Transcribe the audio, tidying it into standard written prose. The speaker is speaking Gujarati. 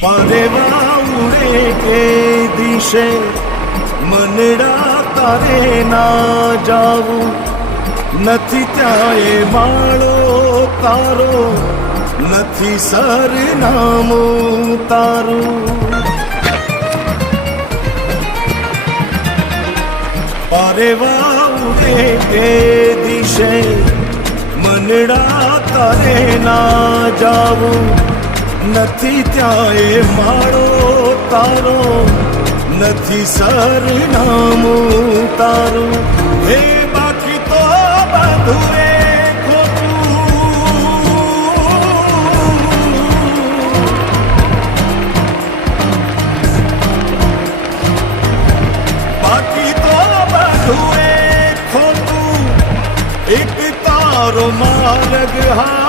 પરેવા ઉડે કે દિશે મનડા તારે ના જાવું નથી ત્યાં એ માળો તારો નથી સરનામું તારું પરેવા ઉડે કે દિશે મનડા તારે ના જાવું નથી ત્યાં એ માળો તારો નથી સરનામું તારું હે બાકી તો બધું એ બાકી તો બધું એ ખોટું એક તારો માર્ગ હા